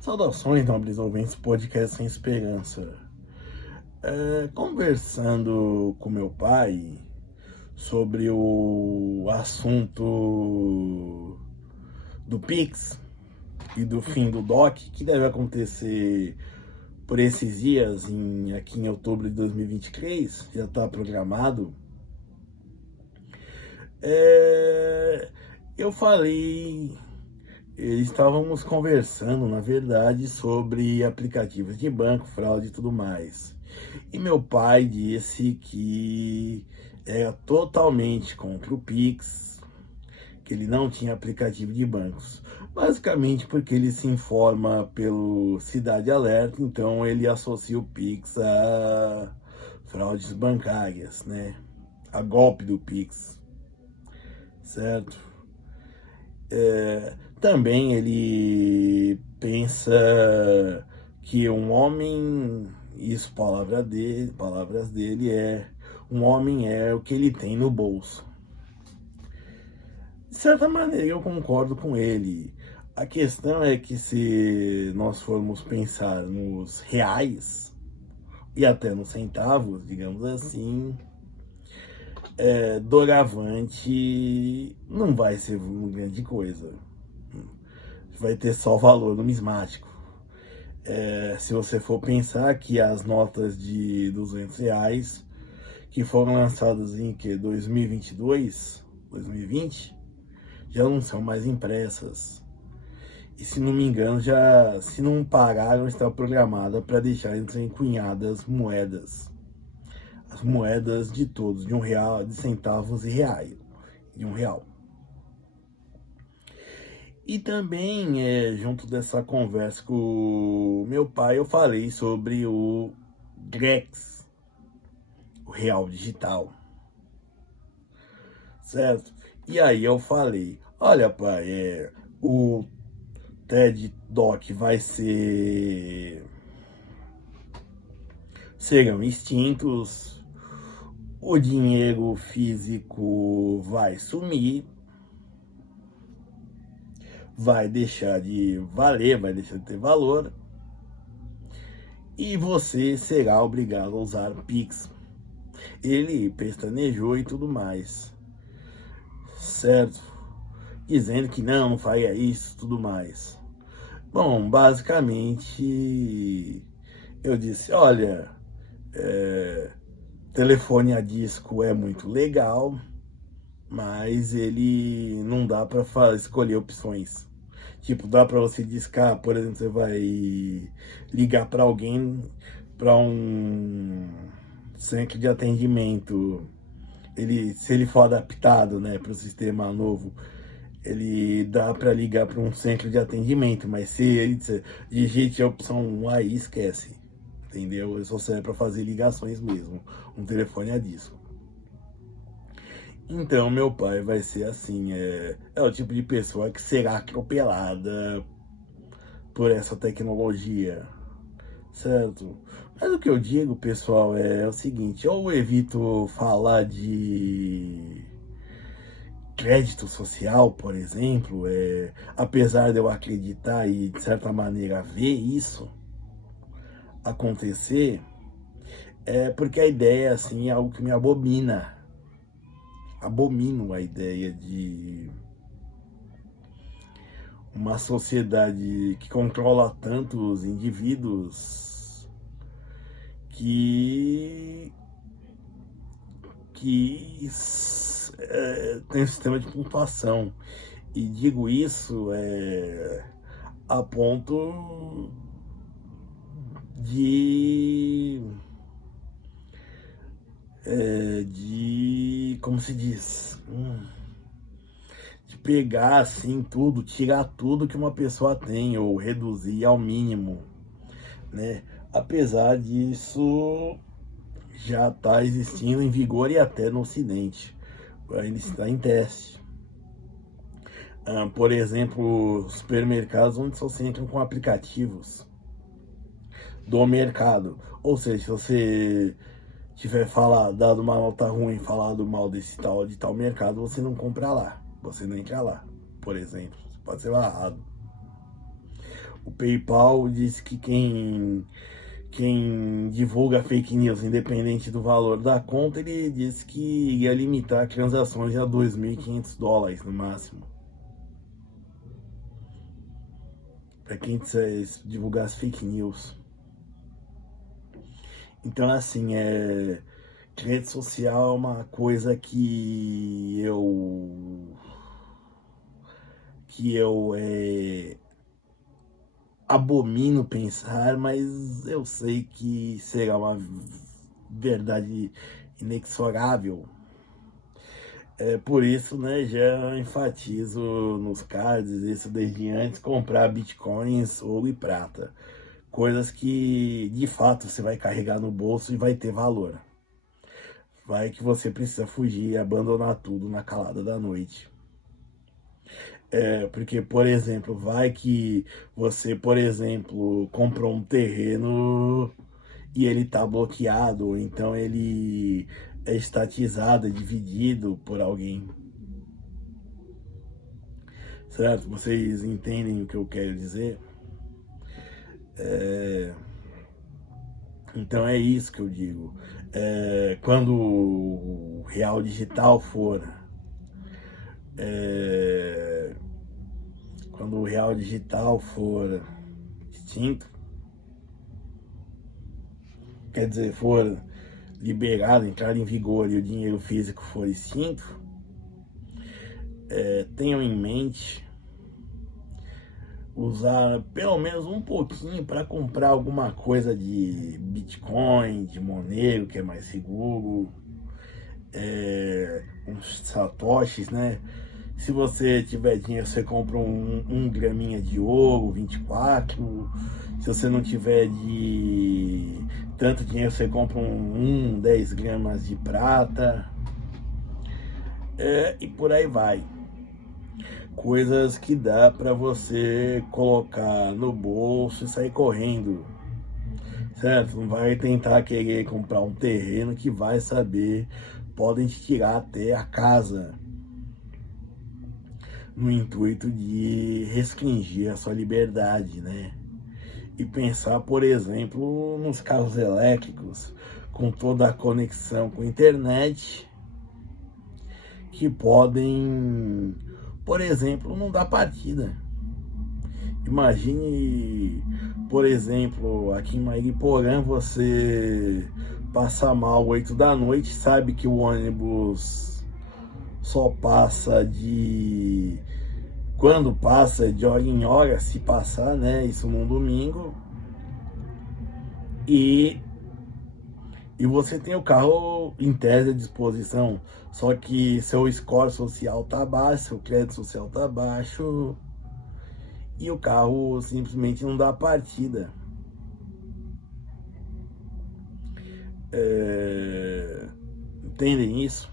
Saudações, nobres ouvintes, podcast Sem Esperança. Conversando com meu pai sobre o assunto do Pix e do fim do DOC, que deve acontecer por esses dias, aqui em outubro de 2023, já está programado. Eu falei... Estávamos conversando, na verdade, sobre aplicativos de banco, fraude e tudo mais. E meu pai disse que era totalmente contra o Pix, que ele não tinha aplicativo de bancos. Basicamente porque ele se informa pelo Cidade Alerta, então ele associa o Pix a fraudes bancárias, né? A golpe do Pix, certo? Também ele pensa que um homem, isso palavras dele, um homem é o que ele tem no bolso. De certa maneira eu concordo com ele. A questão é que se nós formos pensar nos reais e até nos centavos, digamos assim, doravante não vai ser uma grande coisa. Vai ter só valor numismático. Se você for pensar que as notas de R$ 200 que foram lançadas em 2022, 2020, já não são mais impressas. E se não me engano, se não pararam, está programada para deixar serem cunhadas moedas. As moedas de todos, de R$1, de centavos e reais, de R$1. E também, junto dessa conversa com o meu pai, eu falei sobre o Drex, o Real Digital, certo? E aí eu falei, olha pai, o TED Doc serão extintos, o dinheiro físico vai sumir, vai deixar de valer, vai deixar de ter valor, e você será obrigado a usar Pix. Ele pestanejou e tudo mais, certo? Dizendo que não faria isso, tudo mais. Bom, basicamente eu disse, olha, telefone a disco é muito legal, mas ele não dá para escolher opções. Tipo, dá para você discar, por exemplo, você vai ligar para alguém, para um centro de atendimento. Se ele for adaptado, né, para o sistema novo, ele dá para ligar para um centro de atendimento, mas se ele digite a opção 1 aí, esquece, entendeu? Ele só serve para fazer ligações mesmo, um telefone a disco. Então, meu pai vai ser assim, é o tipo de pessoa que será atropelada por essa tecnologia, certo? Mas o que eu digo, pessoal, é o seguinte, eu evito falar de crédito social, por exemplo, apesar de eu acreditar e, de certa maneira, ver isso acontecer, porque a ideia, assim, é algo que me abomina. Abomino a ideia de uma sociedade que controla tantos indivíduos que tem um sistema de pontuação. E digo isso a ponto de como se diz, de pegar assim tudo, tirar tudo que uma pessoa tem ou reduzir ao mínimo, né? Apesar disso já está existindo em vigor e até no Ocidente, ainda está em teste. Por exemplo, supermercados onde só se entram com aplicativos do mercado, ou seja, se você tiver dado uma nota ruim, falado mal desse de tal mercado, você não compra lá, você não entra lá, por exemplo, pode ser barrado. O PayPal diz que quem divulga fake news, independente do valor da conta, ele disse que ia limitar transações a $2.500 no máximo. Para quem divulgasse fake news. Então, assim, rede social é uma coisa que eu abomino pensar, mas eu sei que será uma verdade inexorável. Por isso, né, já enfatizo nos cards, isso desde antes, comprar bitcoins, ouro e prata. Coisas que, de fato, você vai carregar no bolso e vai ter valor. Vai que você precisa fugir e abandonar tudo na calada da noite. Porque, por exemplo, vai que você, por exemplo, comprou um terreno e ele está bloqueado, ou então ele é estatizado, é dividido por alguém. Certo? Vocês entendem o que eu quero dizer? Então é isso que eu digo. Quando o real digital for quando o real digital for extinto, quer dizer, for liberado, entrar em vigor e o dinheiro físico for extinto, tenham em mente usar pelo menos um pouquinho para comprar alguma coisa de Bitcoin, de Monero, que é mais seguro, uns satoshis, né? Se você tiver dinheiro, você compra um graminha de ouro, 24. Se você não tiver de tanto dinheiro, você compra 10 gramas de prata. E por aí vai. Coisas que dá para você colocar no bolso e sair correndo. Certo? Não vai tentar querer comprar um terreno que vai saber, podem te tirar até a casa, no intuito de restringir a sua liberdade, né? E pensar, por exemplo, nos carros elétricos, com toda a conexão com a internet, que podem, por exemplo, não dar partida. Imagine, por exemplo, aqui em Mariporã, você passa mal 8 da noite, sabe que o ônibus só passa quando passa de hora em hora, se passar, né? Isso num domingo. E você tem o carro em tese à disposição, só que seu score social tá baixo, seu crédito social tá baixo e o carro simplesmente não dá partida. Entendem isso?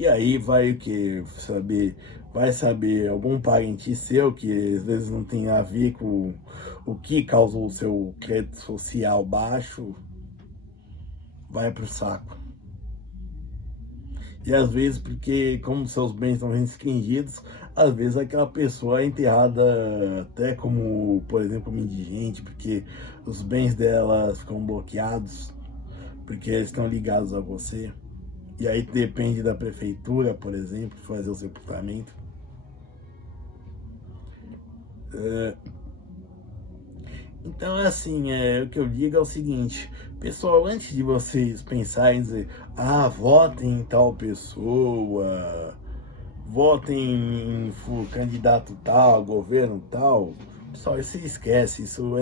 E aí vai o que? Vai saber algum parente seu que às vezes não tem a ver com o que causou o seu crédito social baixo, vai pro saco. E às vezes, porque como seus bens estão restringidos, às vezes aquela pessoa é enterrada até como, por exemplo, como indigente, porque os bens dela ficam bloqueados, porque eles estão ligados a você. E aí depende da prefeitura, por exemplo, fazer o sepultamento. Então, assim, o que eu digo é o seguinte, pessoal, antes de vocês pensarem em dizer, votem em tal pessoa, votem em candidato tal, governo tal, pessoal, isso esquece, isso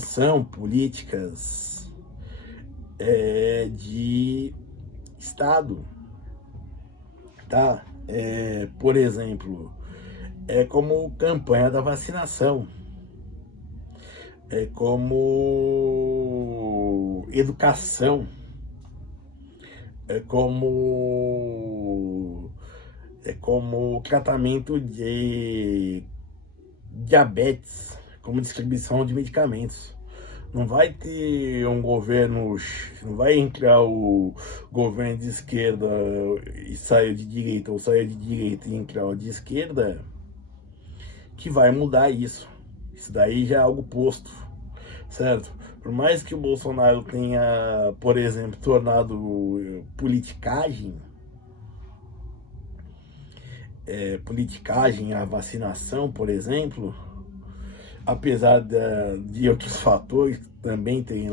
são políticas de Estado, tá? Por exemplo, é como campanha da vacinação, é como educação, é como tratamento de diabetes, como distribuição de medicamentos. Não vai ter um governo, não vai entrar o governo de esquerda e sair de direita, ou sair de direita e entrar o de esquerda, que vai mudar isso. Isso daí já é algo posto, certo? Por mais que o Bolsonaro tenha, por exemplo, tornado politicagem a vacinação, por exemplo, apesar de outros fatores também terem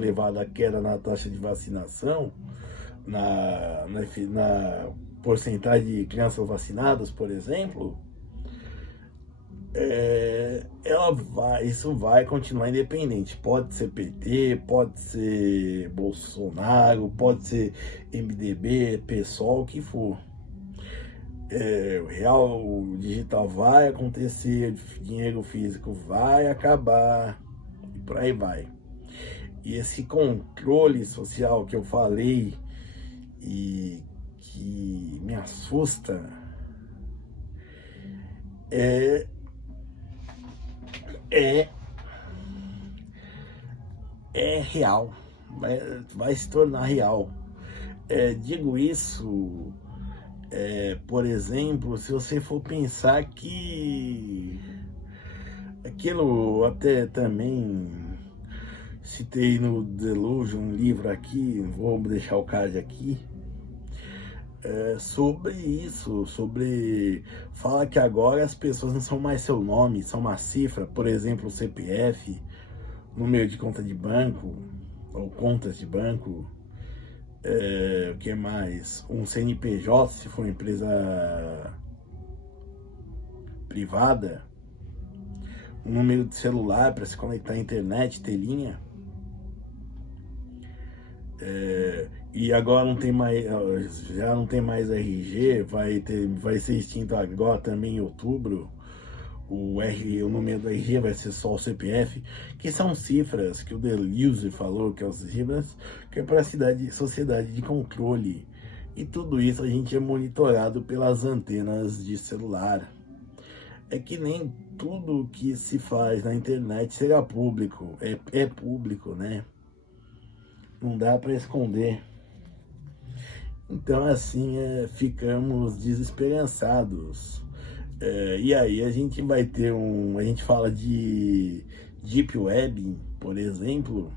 levado à queda na taxa de vacinação, na porcentagem de crianças vacinadas, por exemplo, isso vai continuar independente. Pode ser PT, pode ser Bolsonaro, pode ser MDB, PSOL, o que for. O real digital vai acontecer, o dinheiro físico vai acabar, e por aí vai. E esse controle social que eu falei e que me assusta é real, vai se tornar real. Digo isso, por exemplo, se você for pensar que aquilo até também citei no Delusion, um livro aqui, vou deixar o card aqui, sobre isso, fala que agora as pessoas não são mais seu nome, são uma cifra, por exemplo, o CPF, número de conta de banco, ou contas de banco, o que mais? Um CNPJ, se for uma empresa privada, um número de celular para se conectar à internet, telinha. E agora já não tem mais RG, vai ser extinto agora também em outubro. O número do RG vai ser só o CPF, que são cifras que o Deleuze falou, que são cifras que é para a sociedade de controle. E tudo isso a gente é monitorado pelas antenas de celular. É que nem tudo que se faz na internet será público, é público, né? Não dá para esconder. Então assim, ficamos desesperançados. E aí a gente vai ter a gente fala de Deep Web, por exemplo,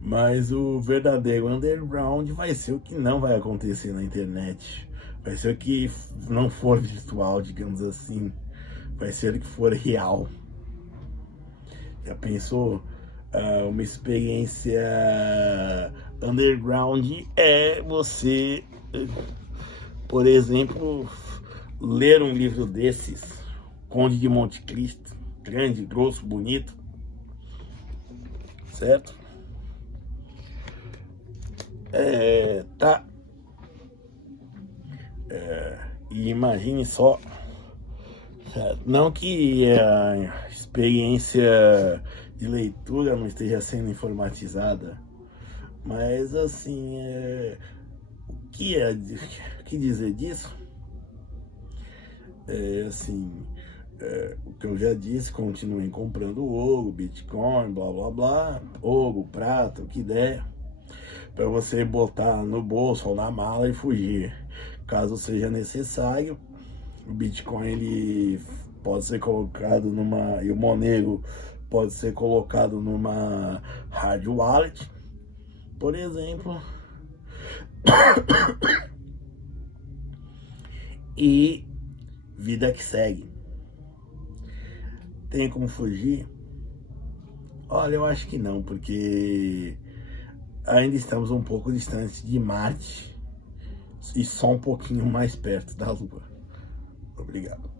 mas o verdadeiro underground vai ser o que não vai acontecer na internet. Vai ser o que não for virtual, digamos assim. Vai ser o que for real. Já pensou? Uma experiência underground é você, por exemplo, ler um livro desses, Conde de Monte Cristo, grande, grosso, bonito, certo? Tá. E imagine só, não que a experiência de leitura não esteja sendo informatizada, mas assim, o que dizer disso? O que eu já disse, continuem comprando ouro, Bitcoin, blá blá blá, ouro, prata, o que der, para você botar no bolso ou na mala e fugir, caso seja necessário. O Bitcoin ele pode ser colocado e o Monero pode ser colocado numa hard wallet, por exemplo, e vida que segue. Tem como fugir? Olha, eu acho que não, porque ainda estamos um pouco distantes de Marte e só um pouquinho mais perto da Lua. Obrigado.